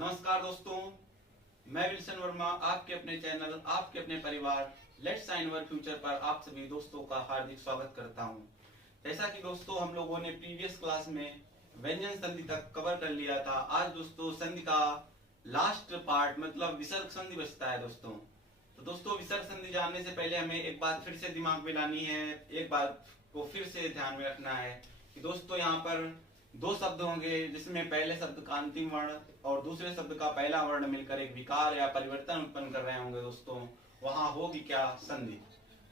नमस्कार दोस्तों, मैं विल्सन वर्मा आपके अपने चैनल आपके अपने परिवार लेट्स साइन अवर फ्यूचर पर आप सभी दोस्तों का हार्दिक स्वागत करता हूं। जैसा कि दोस्तों हम लोगों ने प्रीवियस क्लास में व्यंजन संधि तक कवर कर लिया था। आज दोस्तों संधि का लास्ट पार्ट मतलब विसर्ग संधि बचता है दोस्तों। तो दोस्तों विसर्ग संधि जानने से पहले हमें एक बात फिर से दिमाग में लानी है, एक बात को फिर से ध्यान में रखना है कि दोस्तों यहाँ पर दो शब्द होंगे जिसमें पहले शब्द का अंतिम वर्ण और दूसरे शब्द का पहला वर्ण मिलकर एक विकार या परिवर्तन उत्पन्न कर रहे होंगे दोस्तों। वहां होगी क्या? संधि।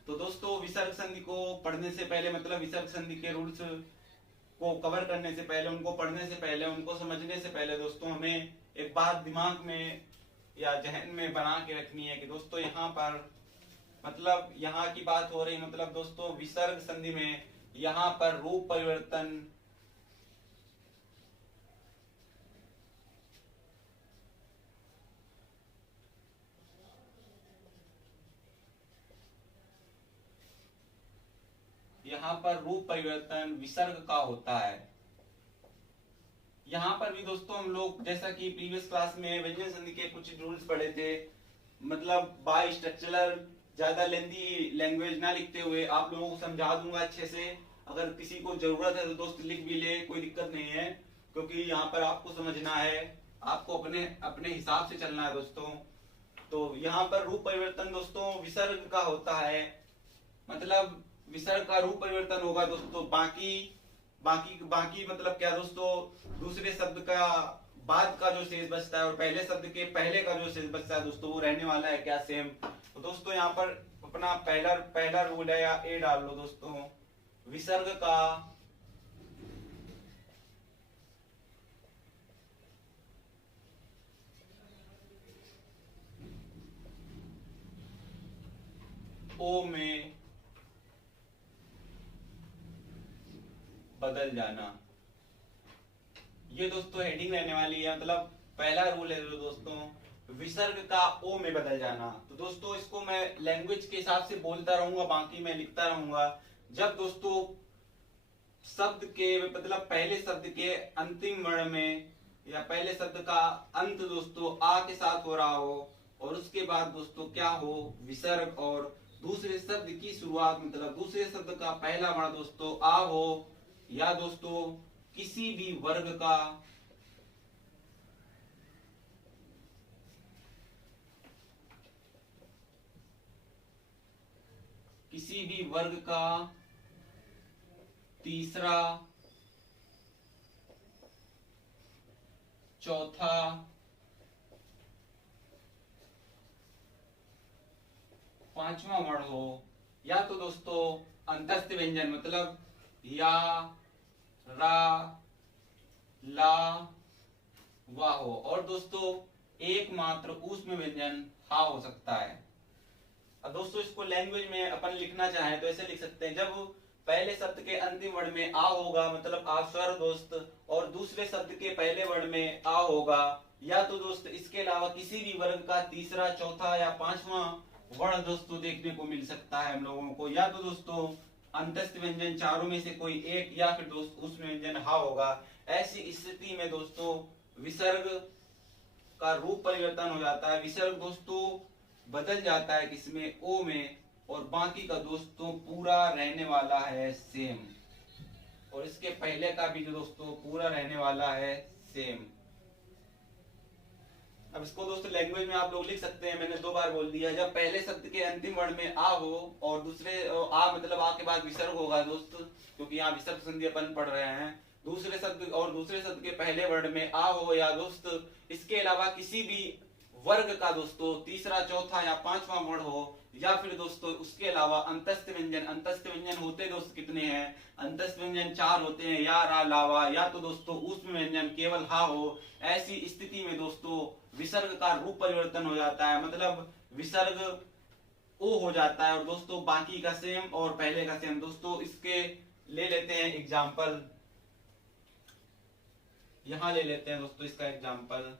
तो दोस्तों विसर्ग संधि को पढ़ने से पहले मतलब विसर्ग संधि के रूल्स को कवर करने से पहले, उनको पढ़ने से पहले, उनको समझने से पहले दोस्तों हमें एक बात दिमाग में या जहन में बना के रखनी है कि दोस्तों यहाँ पर मतलब यहाँ की बात हो रही मतलब दोस्तों विसर्ग संधि में यहाँ पर रूप परिवर्तन यहाँ पर रूप परिवर्तन विसर्ग का होता है। यहाँ पर भी दोस्तों हम लोग जैसा कि प्रीवियस क्लास में व्यंजन संधि के कुछ रूल्स पढ़े थे, मतलब बाय स्ट्रक्चरल ज्यादा लेंदी लैंग्वेज ना लिखते हुए आप लोगों को समझा दूंगा अच्छे से। अगर किसी को जरूरत है तो दोस्त लिख भी ले, कोई दिक्कत नहीं है, क्योंकि यहाँ पर आपको समझना है, आपको अपने अपने हिसाब से चलना है दोस्तों। तो यहाँ पर रूप परिवर्तन दोस्तों विसर्ग का होता है, मतलब विसर्ग का रूप परिवर्तन होगा दोस्तों। बाकी बाकी बाकी मतलब क्या दोस्तों, दूसरे शब्द का बाद का जो शेष बचता है और पहले शब्द के पहले का जो शेष बचता है दोस्तों वो रहने वाला है क्या? सेम। तो दोस्तों यहाँ पर अपना पहला रूल है या ए डाल लो दोस्तों, विसर्ग का ओ में बदल जाना। ये दोस्तों हेडिंग रहने वाली है, मतलब पहला रूल है दोस्तों विसर्ग का ओ में बदल जाना। तो दोस्तों इसको मैं लैंग्वेज के हिसाब से बोलता रहूंगा, बाकी मैं लिखता रहूंगा। जब दोस्तों शब्द के मतलब पहले शब्द के अंतिम वर्ण में या पहले शब्द का अंत दोस्तों आ के साथ हो रहा हो और उसके बाद दोस्तों क्या हो विसर्ग, और दूसरे शब्द की शुरुआत मतलब दूसरे शब्द का पहला वर्ण दोस्तों आ हो, या दोस्तों किसी भी वर्ग का तीसरा चौथा पांचवा वर्ण हो, या तो दोस्तों अंतस्थ व्यंजन मतलब या रा ला वा हो, और दोस्तों एकमात्र ऊष्म व्यंजन हा हो सकता है। अब दोस्तों इसको लैंग्वेज में अपन लिखना चाहें तो ऐसे लिख सकते हैं, जब पहले शब्द के अंतिम वर्ण में आ होगा मतलब आ स्वर दोस्त, और दूसरे शब्द के पहले वर्ण में आ होगा, या तो दोस्त इसके अलावा किसी भी वर्ग का तीसरा चौथा या पांचवा वर्ण दोस्तों देखने को मिल सकता है हम लोगों को, या तो दोस्तों अंतस्थ व्यंजन चारों में से कोई एक, या फिर दोस्त उसमें व्यंजन हा होगा। ऐसी स्थिति में दोस्तों विसर्ग का रूप परिवर्तन हो जाता है, विसर्ग दोस्तों बदल जाता है किसमें? ओ में, और बाकी का दोस्तों पूरा रहने वाला है सेम, और इसके पहले का भी जो दोस्तों पूरा रहने वाला है सेम। अब इसको दोस्तों लैंग्वेज में आप लोग लिख सकते हैं, मैंने 2 बार बोल दिया। जब पहले शब्द के अंतिम वर्ण में आ हो और दूसरे आ मतलब आ के बाद विसर्ग होगा दोस्त, क्योंकि यहाँ विसर्ग संधि अपन पढ़ रहे हैं। दूसरे शब्द के पहले वर्ण में आ हो, या दोस्त इसके अलावा किसी भी वर्ग का दोस्तों तीसरा चौथा या पांचवा वर्ण हो, या फिर दोस्तों उसके अलावा अंतस्थ व्यंजन होते दोस्त कितने हैं? अंतस्थ व्यंजन 4 होते हैं, या रा लावा, या तो दोस्तों ऊष्म व्यंजन केवल हा हो। ऐसी स्थिति में दोस्तों विसर्ग का रूप परिवर्तन हो जाता है, मतलब विसर्ग ओ हो जाता है और दोस्तों बाकी का सेम और पहले का सेम। दोस्तों इसके ले लेते हैं एग्जाम्पल, यहां ले लेते हैं दोस्तों इसका एग्जाम्पल।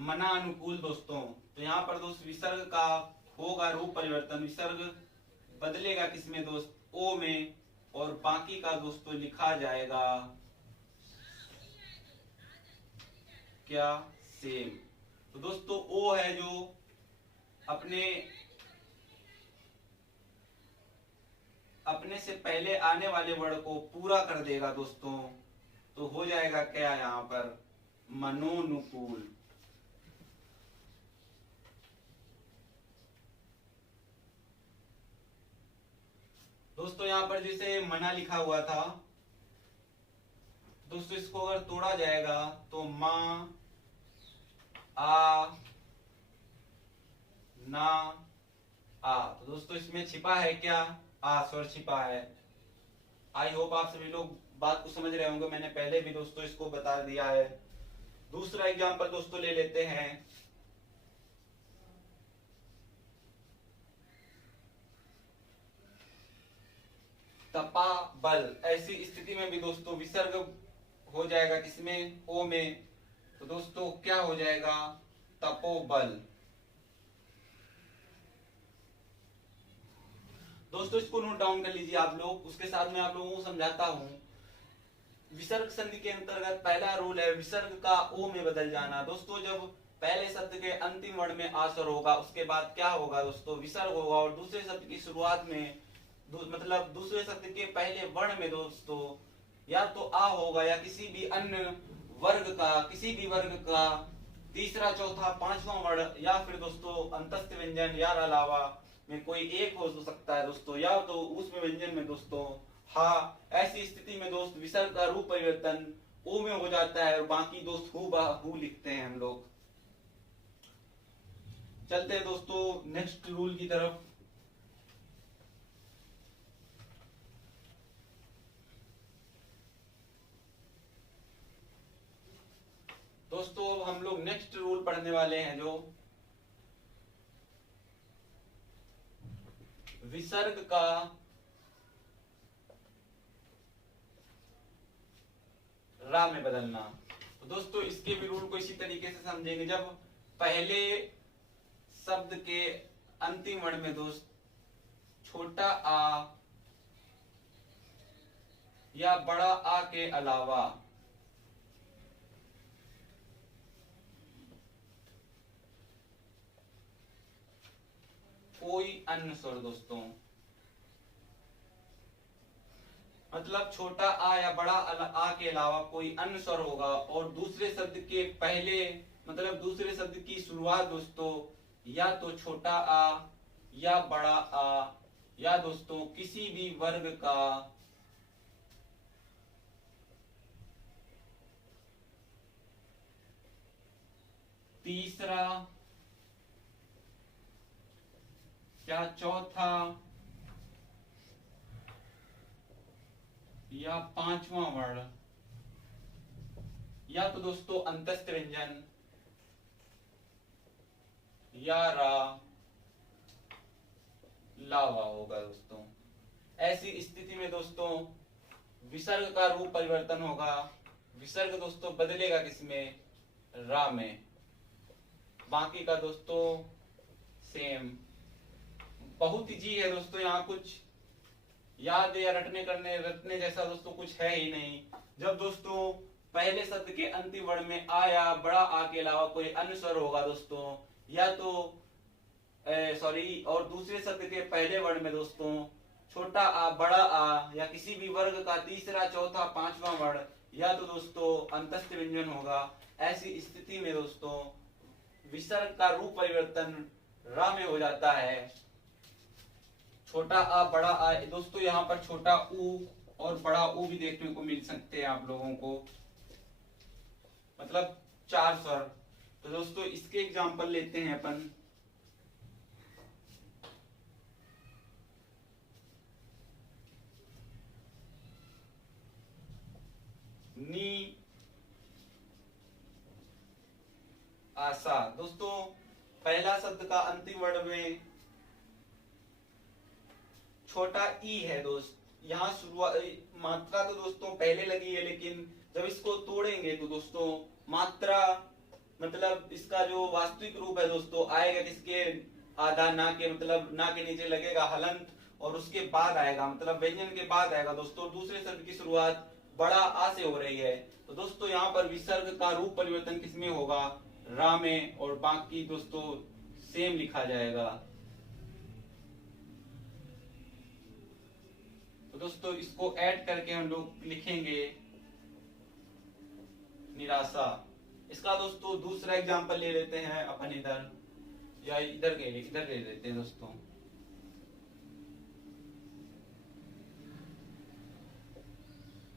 मना अनुकूल दोस्तों, तो यहाँ पर दोस्त विसर्ग का होगा रूप परिवर्तन, विसर्ग बदलेगा किसमें दोस्त, ओ में, और बाकी का दोस्तों लिखा जाएगा क्या, सेम। तो दोस्तों ओ है जो अपने अपने से पहले आने वाले वर्ड को पूरा कर देगा दोस्तों, तो हो जाएगा क्या यहाँ पर, मनोनुकूल। दोस्तों यहाँ पर जैसे मना लिखा हुआ था दोस्तों, इसको अगर तोड़ा जाएगा तो मा, आ, ना, आ। तो दोस्तों इसमें छिपा है क्या, आ स्वर छिपा है। आई होप आप सभी लोग बात को समझ रहे होंगे, मैंने पहले भी दोस्तों इसको बता दिया है। दूसरा एग्जांपल दोस्तों ले लेते हैं, तपा बल। ऐसी स्थिति में भी दोस्तों विसर्ग हो जाएगा किसमें, ओ में। तो दोस्तों क्या हो जाएगा, तपोबल। दोस्तों इसको नोट डाउन कर लीजिए आप लोग, उसके साथ में आप लोगों को समझाता हूं। विसर्ग संधि के अंतर्गत पहला रूल है विसर्ग का ओ में बदल जाना। दोस्तों जब पहले शब्द के अंतिम वर्ण में आ स्वर होगा, उसके बाद क्या होगा दोस्तों, विसर्ग होगा, और दूसरे शब्द की शुरुआत में मतलब दूसरे शब्द के पहले वर्ण में दोस्तों या तो आ होगा, या किसी भी अन्य वर्ग का, किसी भी वर्ग का तीसरा, चौथा, पांचवा वर्ण, या फिर दोस्तों अंतस्थ व्यंजन या अलावा में कोई एक हो सकता है दोस्तों, या तो उसमें व्यंजन में दोस्तों हा। ऐसी स्थिति में दोस्त विसर्ग का रूप परिवर्तन ओ में हो जाता है, और बाकी दोस्त हु बा हु लिखते हैं हम लोग। चलते हैं दोस्तों नेक्स्ट रूल की तरफ। दोस्तों हम लोग नेक्स्ट रूल पढ़ने वाले हैं जो विसर्ग का रा में बदलना। तो दोस्तों इसके भी रूल को इसी तरीके से समझेंगे, जब पहले शब्द के अंतिम वर्ण में दोस्त छोटा आ या बड़ा आ के अलावा कोई अन्य स्वर दोस्तों, मतलब छोटा आ या बड़ा आ के अलावा कोई अन्य स्वर होगा, और दूसरे शब्द के पहले मतलब दूसरे शब्द की शुरुआत दोस्तों या तो छोटा आ या बड़ा आ, या दोस्तों किसी भी वर्ग का तीसरा या चौथा या पांचवा वर्ण, या तो दोस्तों अंतस्थ व्यंजन या रा, लावा होगा दोस्तों। ऐसी स्थिति में दोस्तों विसर्ग का रूप परिवर्तन होगा, विसर्ग दोस्तों बदलेगा किसमें, रा में, बाकी का दोस्तों सेम। बहुत इजी है दोस्तों, यहाँ कुछ याद या रटने जैसा दोस्तों कुछ है ही नहीं। जब दोस्तों पहले शब्द के अंतिम वर्ण में आ या बड़ा आ के अलावा कोई अन्य स्वर होगा दोस्तों, या तो सॉरी और दूसरे शब्द के पहले वर्ण में दोस्तों छोटा आ, बड़ा आ, या किसी भी वर्ग का तीसरा, चौथा, पांचवा वर्ण, या तो दोस्तों अंतस्थ व्यंजन होगा। ऐसी स्थिति में दोस्तों विसर्ग का रूप परिवर्तन रा में हो जाता है। छोटा आ, बड़ा आ, दोस्तों यहाँ पर छोटा ऊ और बड़ा ऊ भी देखने को मिल सकते हैं आप लोगों को, मतलब 4 स्वर। तो दोस्तों इसके एग्जांपल लेते हैं अपन। नी, आशा। दोस्तों पहला शब्द का अंतिम वर्ण में छोटा ई है दोस्त, यहाँ शुरुआत मात्रा तो दोस्तों पहले लगी है, लेकिन जब इसको तोड़ेंगे तो दोस्तों मात्रा मतलब इसका जो वास्तविक रूप है दोस्तों आएगा किसके आधा ना के मतलब ना के नीचे लगेगा हलंत और उसके बाद आएगा मतलब व्यंजन के बाद आएगा दोस्तों। दूसरे शब्द की शुरुआत बड़ा आ से हो रही है तो दोस्तों यहाँ पर विसर्ग का रूप परिवर्तन किसमें होगा, रा में, और बाकी दोस्तों सेम लिखा जाएगा। तो दोस्तों इसको ऐड करके हम लोग लिखेंगे निराशा। इसका दोस्तों दूसरा एग्जांपल ले लेते हैं अपन इधर, या इधर ले लेते हैं दोस्तों।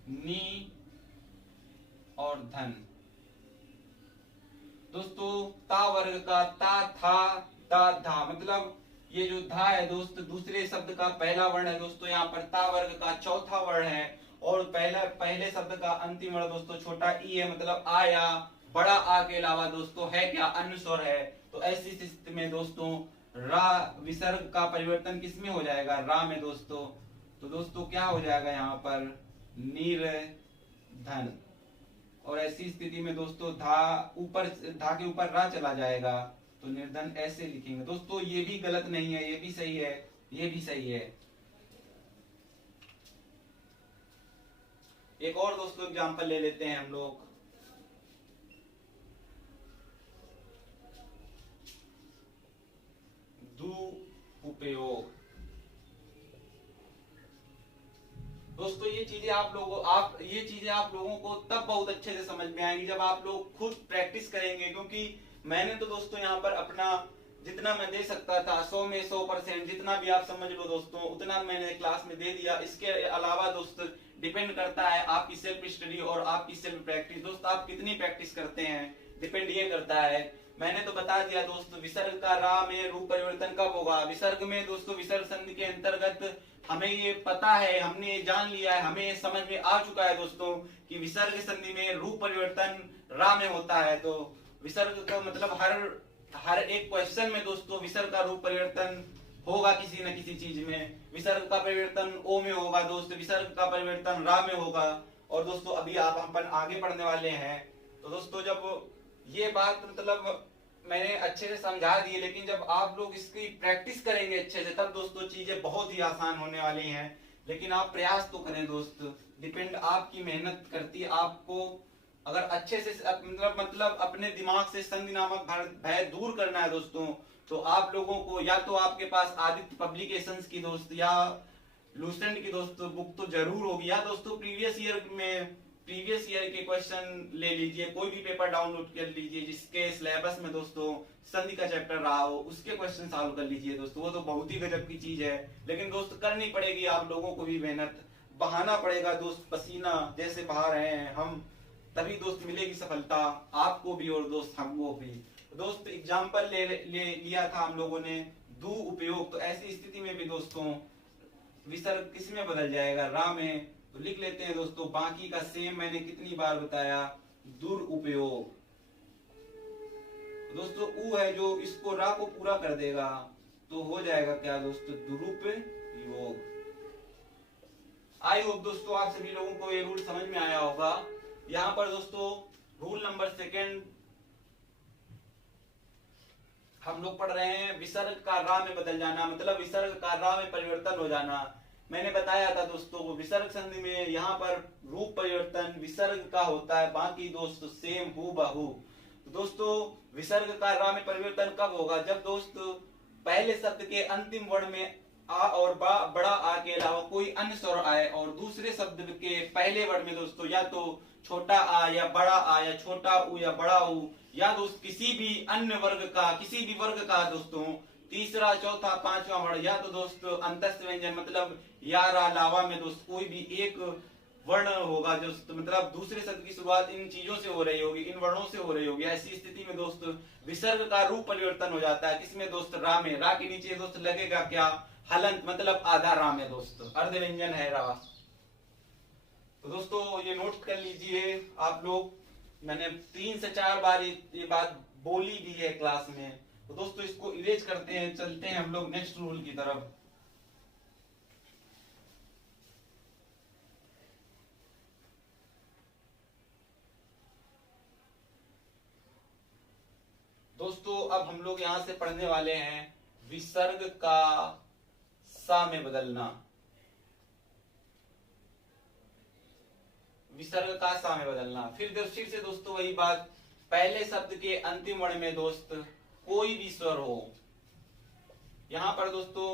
नी और धन। दोस्तों ता वर्ग का ता था ता धा, मतलब ये जो धा है दोस्त दूसरे शब्द का पहला वर्ण है दोस्तों, यहाँ पर ता वर्ग का चौथा वर्ण है और पहले शब्द का अंतिम वर्ण दोस्तों छोटा ई है, मतलब आ या बड़ा आ के अलावा दोस्तों है क्या, अन्य स्वर है। तो ऐसी स्थिति में दोस्तों रा विसर्ग का परिवर्तन किसमें हो जाएगा, रा में दोस्तों। तो दोस्तों क्या हो जाएगा यहाँ पर निर्धन, और ऐसी स्थिति में दोस्तों धा के ऊपर रा चला जाएगा तो निर्धन ऐसे लिखेंगे दोस्तों। ये भी गलत नहीं है, ये भी सही है, ये भी सही है। एक और दोस्तों एग्जांपल ले लेते हैं हम लोग। दुरुपयोग। दोस्तों ये चीजें आप लोगों को तब बहुत अच्छे से समझ में आएंगी जब आप लोग खुद प्रैक्टिस करेंगे, क्योंकि मैंने तो दोस्तों यहाँ पर अपना जितना मैं दे सकता था 100 में 100%, जितना भी आप समझ लो दोस्तों उतना मैंने क्लास में दे दिया। इसके अलावा दोस्त डिपेंड करता है आपकी सेल्फ स्टडी और आपकी सेल्फ प्रैक्टिस। दोस्त आप कितनी प्रैक्टिस करते हैं डिपेंड ये करता है। मैंने तो बता दिया दोस्त विसर्ग का रा में रूप परिवर्तन कब होगा। विसर्ग में दोस्तों विसर्ग संधि के अंतर्गत हमें ये पता है, हमने ये जान लिया है, हमें ये समझ में आ चुका है दोस्तों कि विसर्ग संधि में रूप परिवर्तन रा में होता है। तो विसर्ग का मतलब हर एक क्वेश्चन में दोस्तों विसर्ग का रूप परिवर्तन होगा किसी न किसी चीज में। विसर्ग का परिवर्तन ओ में होगा दोस्त, विसर्ग का परिवर्तन रा में होगा। और दोस्तों अभी आप अपन आगे पढ़ने वाले हैं तो दोस्तों जब ये बात मतलब मैंने अच्छे से समझा दी, लेकिन जब आप लोग इसकी प्रैक्टिस करेंगे अच्छे से तब दोस्तों चीजें बहुत ही आसान होने वाली हैं। लेकिन आप प्रयास तो करें दोस्त, डिपेंड आपकी मेहनत करती है। आपको अगर अच्छे से मतलब अपने दिमाग से संधि नामक भय दूर करना है दोस्तों, तो आप लोगों को या तो आपके पास आदित्य पब्लिकेशंस की दोस्त या लूसेंट की दोस्तों बुक तो जरूर होगी, या दोस्तों प्रीवियस ईयर के क्वेश्चन ले लीजिए, कोई भी पेपर डाउनलोड कर लीजिए जिसके सिलेबस में दोस्तों संधि का चैप्टर रहा हो, उसके क्वेश्चन सॉल्व कर लीजिए दोस्तों। वो तो बहुत ही गजब की चीज है, लेकिन दोस्त करनी पड़ेगी आप लोगों को भी मेहनत, बहाना पड़ेगा दोस्त, पसीना जैसे बहा रहे हैं हम, तभी दोस्त मिलेगी सफलता आपको भी और दोस्त हमको भी। दोस्त एग्जाम्पल लिया था हम लोगों ने दु उपयोग, तो ऐसी स्थिति में भी दोस्तों विसर्ग किस में बदल जाएगा, रा में। तो लिख लेते हैं दोस्तों, बाकी का सेम मैंने कितनी बार बताया, दुरुपयोग। दोस्तों उ है जो इसको रा को पूरा कर देगा तो हो जाएगा क्या दोस्तों, दुरुपयोग। आई होप दोस्तों आप सभी लोगों को ये रूल समझ में आया होगा। यहाँ पर दोस्तों रूल नंबर 2 हम लोग पढ़ रहे हैं विसर्ग का रा में बदल जाना, मतलब विसर्ग का रा में परिवर्तन हो जाना। मैंने बताया था दोस्तों विसर्ग संधि में यहाँ पर रूप परिवर्तन विसर्ग का होता है, बाकी दोस्तों सेम हूबहू। दोस्तों विसर्ग का रा में परिवर्तन कब होगा, जब दोस्तों पहले शब्द के अंतिम वर्ण में आ और बड़ा आ के अलावा कोई अन्य स्वर आए और दूसरे शब्द के पहले वर्ण में दोस्तों या तो छोटा आ या बड़ा आ या छोटा उ या बड़ा उ, या दोस्त किसी भी अन्य वर्ग का, किसी भी वर्ग का दोस्तों तीसरा चौथा पांचवा वर्ण, या तो दोस्तों अंतस्थ व्यंजन मतलब या रा लावा में दोस्त कोई भी एक वर्ण होगा जो मतलब दूसरे शब्द की शुरुआत इन चीजों से हो रही होगी, इन वर्णों से हो रही होगी। ऐसी स्थिति में दोस्त विसर्ग का रूप परिवर्तन हो जाता है, किसमें दोस्त, रा में। रा के नीचे दोस्त लगेगा क्या, हलंत, मतलब आधा रा में दोस्त, अर्ध व्यंजन है रा। तो दोस्तों ये नोट कर लीजिए आप लोग, मैंने 3 से 4 बार ये बात बोली भी है क्लास में। तो दोस्तों इसको इरेज करते हैं, चलते हैं हम लोग नेक्स्ट रूल की तरफ। दोस्तों अब हम लोग यहाँ से पढ़ने वाले हैं विसर्ग का सा में बदलना, विसर्ग का सा में बदलना। फिर से दोस्तों वही बात, पहले शब्द के अंतिम वर्ण में दोस्त कोई भी स्वर हो। यहां पर दोस्तों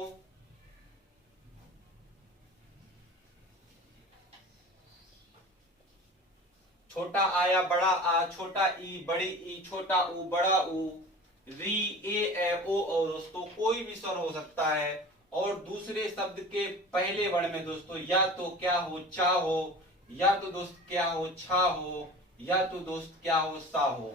छोटा आ या बड़ा आ, छोटा ई, बड़ी ई, छोटा ऊ, बड़ा ऊ, री, ए ओ, और दोस्तों कोई भी स्वर हो सकता है। और दूसरे शब्द के पहले वर्ण में दोस्तों या तो क्या हो, चा हो, या तो दोस्त क्या हो, छा हो, या तो दोस्त क्या हो, सा हो।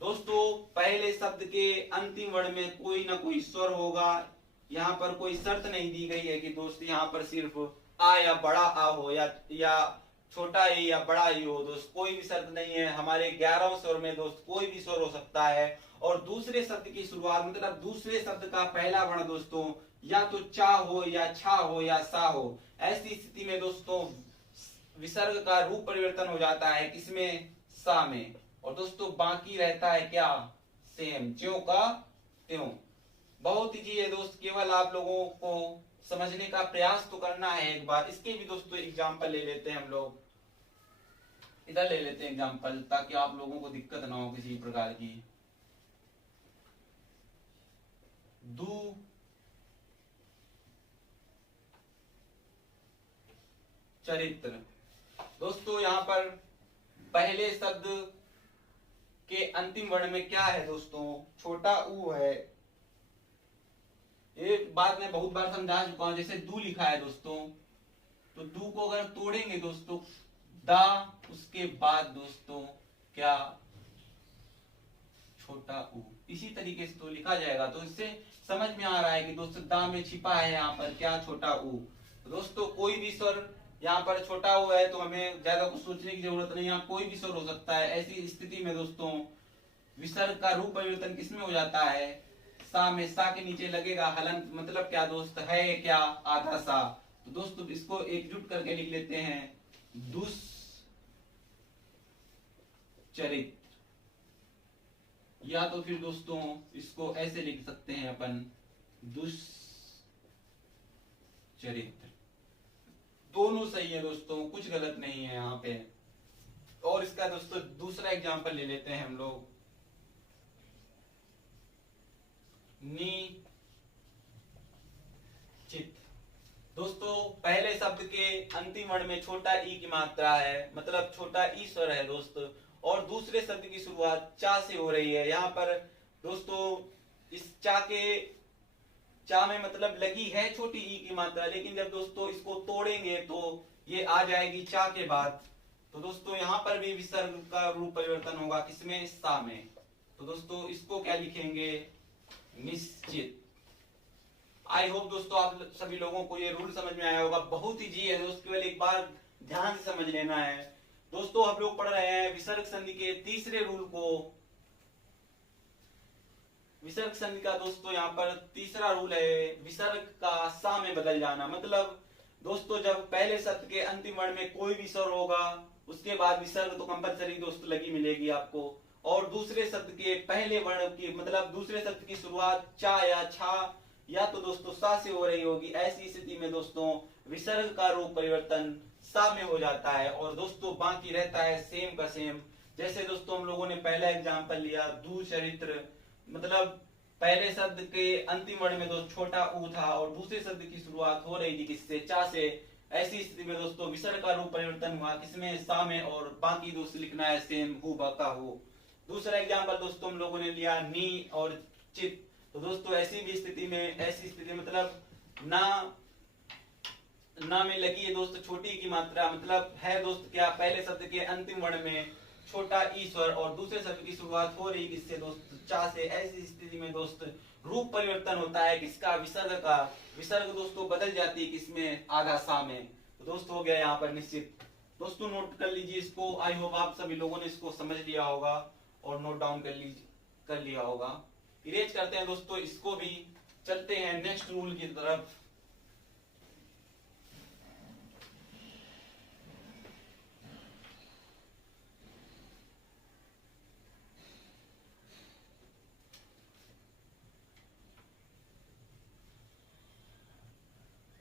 दोस्तों पहले शब्द के अंतिम वर्ण में कोई ना कोई स्वर होगा। यहाँ पर कोई शर्त नहीं दी गई है कि दोस्त यहाँ पर सिर्फ आ या बड़ा आ हो या छोटा ई या बड़ा ई हो। दोस्त कोई भी शर्त नहीं है, हमारे 11 स्वर में दोस्त कोई भी स्वर हो सकता है। और दूसरे शब्द की शुरुआत मतलब दूसरे शब्द का पहला वर्ण दोस्तों या तो चा हो या छा हो या सा हो। ऐसी स्थिति में दोस्तों विसर्ग का रूप परिवर्तन हो जाता है, किसमें, सा में। और दोस्तों बाकी रहता है क्या, सेम, ज्यों का त्यों। बहुत इजी है दोस्त, केवल आप लोगों को समझने का प्रयास तो करना है एक बार। इसके भी दोस्तों एग्जाम्पल ले लेते हैं हम लोग, इधर ले लेते हैं एग्जाम्पल, ताकि आप लोगों को दिक्कत ना हो किसी प्रकार की। दू चरित्र। दोस्तों यहाँ पर पहले शब्द के अंतिम वर्ण में क्या है दोस्तों, छोटा ऊ है। ये बात मैं बहुत बार समझा चुका हूं। जैसे दू लिखा है दोस्तों, तो दू को अगर तोड़ेंगे दोस्तों, दा, उसके बाद दोस्तों क्या, छोटा ऊ, इसी तरीके से तो लिखा जाएगा। तो इससे समझ में आ रहा है कि दोस्तों दा में छिपा है यहाँ पर क्या, छोटा ऊ। तो दोस्तों कोई भी स्वर यहाँ पर छोटा ऊ है, तो हमें ज्यादा कुछ सोचने की जरूरत नहीं, यहाँ कोई भी स्वर हो सकता है। ऐसी स्थिति में दोस्तों विसर्ग का रूप परिवर्तन किसमें हो जाता है, सा में। सा के नीचे लगेगा हलंत, मतलब क्या दोस्त, है क्या, आधा सा। तो दोस्तों इसको एकजुट करके लिख लेते हैं, दुश्चरित्र। या तो फिर दोस्तों इसको ऐसे लिख सकते हैं अपन, दुश्चरित्र। दोनों सही है दोस्तों, कुछ गलत नहीं है यहाँ पे। और इसका दोस्तों दूसरा एग्जांपल ले लेते हैं हम लोग, निचित। दोस्तों पहले शब्द के अंतिम वर्ण में छोटा ई की मात्रा है, मतलब छोटा ई स्वर है दोस्त। और दूसरे शब्द की शुरुआत चा से हो रही है। यहाँ पर दोस्तों इस चा में मतलब लगी है छोटी ई की मात्रा, लेकिन जब दोस्तों इसको तोड़ेंगे तो ये आ जाएगी चा के बाद। तो दोस्तों यहाँ पर भी विसर्ग का रूप परिवर्तन होगा, किसमें, सा में। तो दोस्तों इसको क्या लिखेंगे, निश्चित। आई होप दोस्तों आप सभी लोगों को ये रूल समझ में आया होगा। बहुत इजी है दोस्त, केवल एक बार ध्यान से समझ लेना है। दोस्तों हम लोग पढ़ रहे हैं विसर्ग संधि के तीसरे रूल को। विसर्ग संधि का दोस्तों यहाँ पर तीसरा रूल है विसर्ग का सा में बदल जाना। मतलब दोस्तों जब पहले शब्द के अंतिम वर्ण में कोई भी स्वर होगा, उसके बाद विसर्ग तो कंपलसरी दोस्तों लगी मिलेगी आपको। और दूसरे शब्द के पहले वर्ण की मतलब दूसरे शब्द की शुरुआत चा या छा या तो दोस्तों सा से हो रही होगी। ऐसी स्थिति में दोस्तों विसर्ग का रूप परिवर्तन सा में हो जाता है। और दोस्तों बाकी रहता है सेम का सेम। जैसे दोस्तों हम लोगों ने पहला एग्जांपल लिया दुचरित्र, मतलब पहले शब्द के अंतिम वर्ण में दोस्त छोटा ऊ था और दूसरे शब्द की शुरुआत हो रही थी किससे, चा से। ऐसी स्थिति में दोस्तों विसर्ग का रूप परिवर्तन हुआ, किसमें, सा में। और बाकी दोस्तों लिखना है सेम, हु बका हो। दूसरा एग्जांपल दोस्तों हम लोगों ने लिया नी और चित। तो दोस्तों ऐसी स्थिति मतलब ना में लगी है दोस्त छोटी की मात्रा, मतलब है दोस्त क्या, पहले शब्द के अंतिम वर्ण में छोटा ई स्वर और दूसरे शब्द की शुरुआत हो रही किससे दोस्त, चा से। ऐसी स्थिति में दोस्त रूप परिवर्तन होता है किसका, विसर्ग का। विसर्ग दोस्तों बदल जाती है किसमें, आधा सा में। तो दोस्तों हो गया यहाँ पर निश्चित। दोस्तों नोट कर लीजिए इसको। आई होप आप सभी लोगों ने इसको समझ लिया होगा और नोट डाउन कर लिया होगा। इरेज करते हैं दोस्तों इसको भी, चलते हैं नेक्स्ट रूल की तरफ।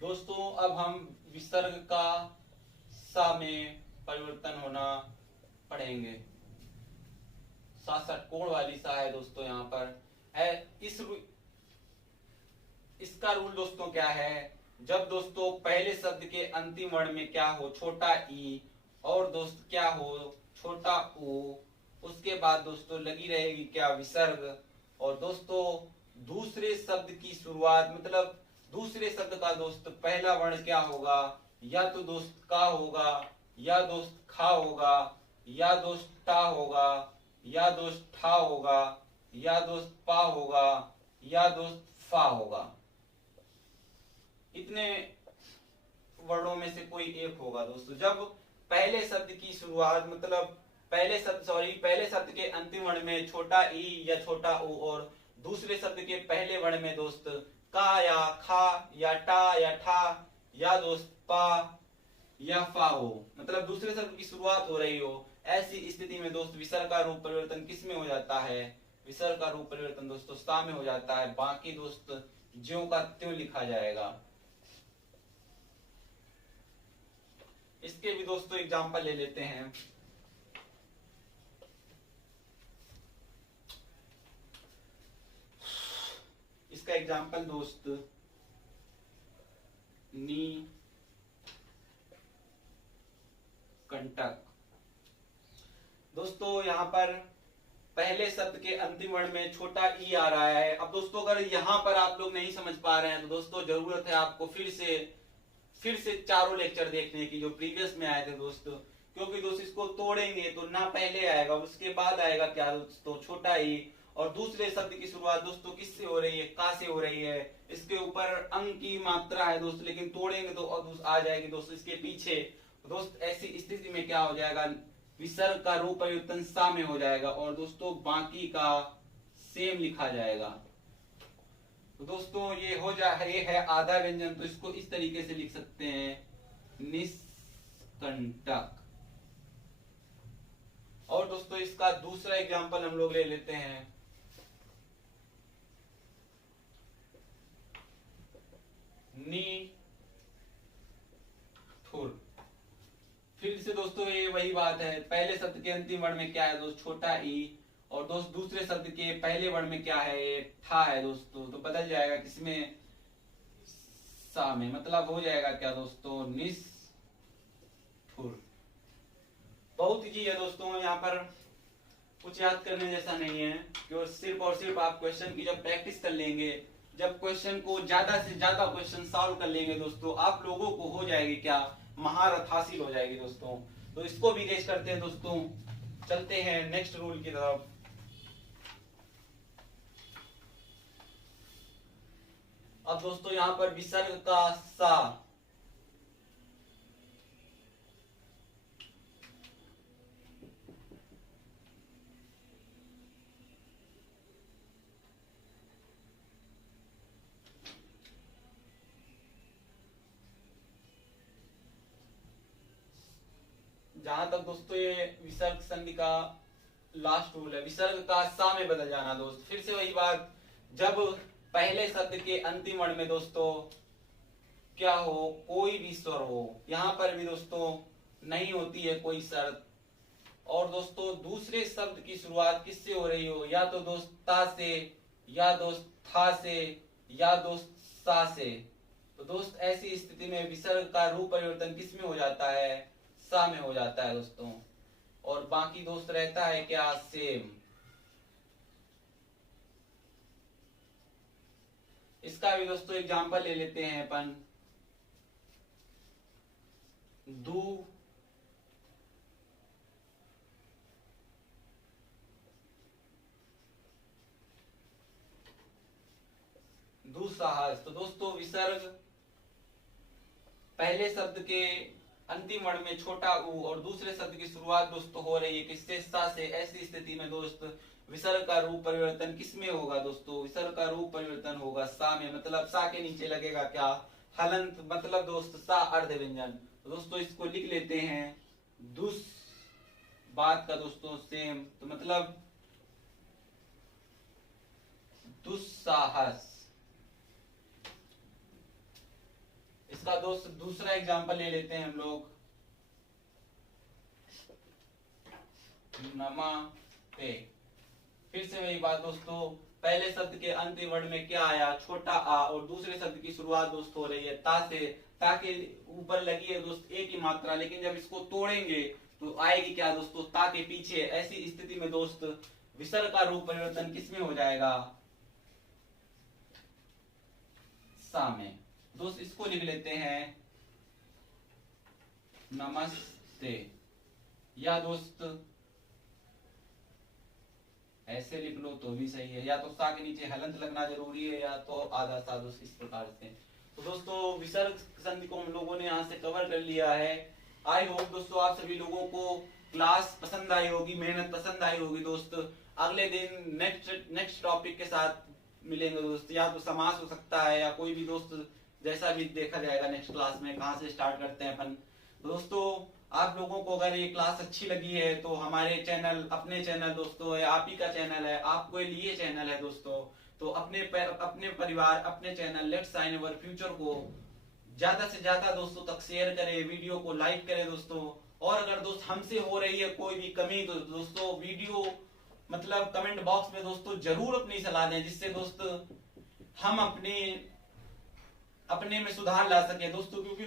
दोस्तों अब हम विसर्ग का सा में परिवर्तन होना पढ़ेंगे। सा षटकोण वाली सा है दोस्तों यहाँ पर है। इसका रूल दोस्तों क्या है, जब दोस्तों पहले शब्द के अंतिम वर्ण में क्या हो, छोटा ई, और दोस्त क्या हो, छोटा ओ, उसके बाद दोस्तों लगी रहेगी क्या, विसर्ग। और दोस्तों दूसरे शब्द की शुरुआत मतलब दूसरे शब्द का दोस्त पहला वर्ण क्या होगा, या तो दोस्त का होगा, या दोस्त खा होगा, या दोस्त टा होगा, या दोस्त ठा होगा, या दोस्त पा होगा, या दोस्त फा होगा। इतने वर्णों में से कोई एक होगा दोस्तों। जब पहले शब्द की शुरुआत मतलब पहले शब्द के अंतिम वर्ण में छोटा ई या छोटा ओ, और दूसरे शब्द के पहले वर्ण में दोस्त का या खा या टा या ठा या दोस्त पा या फा हो, मतलब दूसरे शब्द की शुरुआत हो रही हो, ऐसी स्थिति में दोस्त विसर्ग का रूप परिवर्तन किस में हो जाता है, विसर्ग का रूप परिवर्तन दोस्तों सा में हो जाता है। बाकी दोस्त ज्यों का त्यों लिखा जाएगा। इसके भी दोस्तों एग्जाम्पल ले लेते हैं। इसका एग्जाम्पल दोस्त नी कंटक। दोस्तों यहाँ पर पहले शब्द के अंतिम वर्ण में छोटा ई आ रहा है। अब दोस्तों अगर यहाँ पर आप लोग नहीं समझ पा रहे हैं तो दोस्तों जरूरत है आपको फिर से चारों लेक्चर देखने की जो प्रीवियस में आए थे दोस्तों, क्योंकि दोस्त इसको तोड़ेंगे तो ना पहले आएगा, उसके बाद आएगा क्या दोस्तों, छोटा ई। और दूसरे शब्द की शुरुआत दोस्तों किससे हो रही है, का से हो रही है। इसके ऊपर अंक की मात्रा है दोस्तों, लेकिन तोड़ेंगे तो आ जाएगी दोस्तों इसके पीछे। दोस्त ऐसी स्थिति में क्या हो जाएगा, विसर्ग का रूप परिवर्तन सा में हो जाएगा, और दोस्तों बाकी का सेम लिखा जाएगा। तो दोस्तों ये है आधा व्यंजन, तो इसको इस तरीके से लिख सकते हैं, निष्कंटक। और दोस्तों इसका दूसरा एग्जांपल हम लोग ले लेते हैं, निठुर। फिर से दोस्तों ये वही बात है, पहले शब्द के अंतिम वर्ण में क्या है दोस्त, छोटा ई, और दोस्त दूसरे शब्द के पहले वर्ण में क्या है, ये ठा है दोस्तों। तो बदल जाएगा किसमें, सा में, मतलब हो जाएगा क्या दोस्तों, निष्ठुर। बहुत इजी है दोस्तों, यहाँ पर कुछ याद करने जैसा नहीं है, क्योंकि और सिर्फ आप क्वेश्चन की जब प्रैक्टिस कर लेंगे, जब क्वेश्चन को ज्यादा से ज्यादा क्वेश्चन सॉल्व कर लेंगे दोस्तों, आप लोगों को हो जाएगी क्या, महारत हासिल हो जाएगी दोस्तों। तो इसको भी रेस करते हैं दोस्तों, चलते हैं नेक्स्ट रूल की तरफ। अब दोस्तों यहाँ पर विसर्ग का सा, जहां तक दोस्तों ये विसर्ग संधि का लास्ट रूल है, विसर्ग का सा में बदल जाना दोस्त। फिर से वही बात, जब पहले शब्द के अंतिम वर्ण में दोस्तों क्या हो, कोई भी स्वर हो, यहाँ पर भी दोस्तों नहीं होती है कोई शर्त। और दोस्तों दूसरे शब्द की शुरुआत किससे हो रही हो, या तो दोस्त ता से, या दोस्त था से, या दोस्त सा से। तो दोस्त ऐसी स्थिति में विसर्ग का रूप परिवर्तन किस में हो जाता है, सा में हो जाता है दोस्तों। और बाकी दोस्त रहता है क्या, सेम। इसका भी दोस्तों एग्जांपल ले लेते हैं अपन, दू दुस्साहस। तो दोस्तों विसर्ग पहले शब्द के अंतिम वर्ण में छोटा ऊ, और दूसरे शब्द की शुरुआत दोस्तों हो रही है किससे, सा से। ऐसी स्थिति में दोस्त विसर्ग का रूप परिवर्तन किसमें होगा दोस्तों, विसर्ग का रूप परिवर्तन होगा सा में, मतलब सा के नीचे लगेगा क्या, हलंत, मतलब दोस्त सा अर्ध व्यंजन। तो दोस्तों इसको लिख लेते हैं, दुस बात का दोस्तों सेम, तो मतलब दुस्साहस। इसका दोस्त दूसरा एग्जांपल ले लेते हैं हम लोग, नमस्ते। फिर से वही बात दोस्तों, पहले शब्द के अंतिम वर्ड में क्या आया, छोटा आ, और दूसरे शब्द की शुरुआत दोस्त हो रही है ता से। ता के ऊपर लगी है दोस्त एक ही मात्रा, लेकिन जब इसको तोड़ेंगे तो आएगी क्या दोस्तों, ता के पीछे। ऐसी स्थिति में दोस्त विसर्ग का रूप परिवर्तन किसमें हो जाएगा, सा में। दोस्त इसको लिख लेते हैं नमस्ते, या दोस्त ऐसे लिख लो तो भी सही है, या तो सा के नीचे हलंत लगना जरूरी है, या तो आधा सा दोस्त, इस प्रकार से। तो दोस्तों विसर्ग संधि को हम लोगों ने यहाँ से कवर कर लिया है। आई होप दोस्तों आप सभी लोगों को क्लास पसंद आई होगी, मेहनत पसंद आई होगी दोस्त। अगले दिन नेक्स्ट टॉपिक के साथ मिलेंगे दोस्त, या तो समास हो सकता है या कोई भी दोस्त, जैसा भी देखा जाएगा नेक्स्ट क्लास में कहाँ से स्टार्ट करते हैं अपन। दोस्तों आप लोगों को अगर ये क्लास अच्छी लगी है तो हमारे चैनल, अपने चैनल दोस्तों है, आप ही का चैनल है, आपके लिए चैनल है दोस्तों, तो अपने परिवार, अपने channel let's sign our future को ज्यादा से ज्यादा दोस्तों तक शेयर करें, वीडियो को लाइक करें दोस्तों। और अगर दोस्त हमसे हो रही है कोई भी कमी तो दोस्तों वीडियो मतलब कमेंट बॉक्स में दोस्तों जरूर अपनी सलाह दें, जिससे दोस्त हम अपने में सुधार ला सके दोस्तों, क्योंकि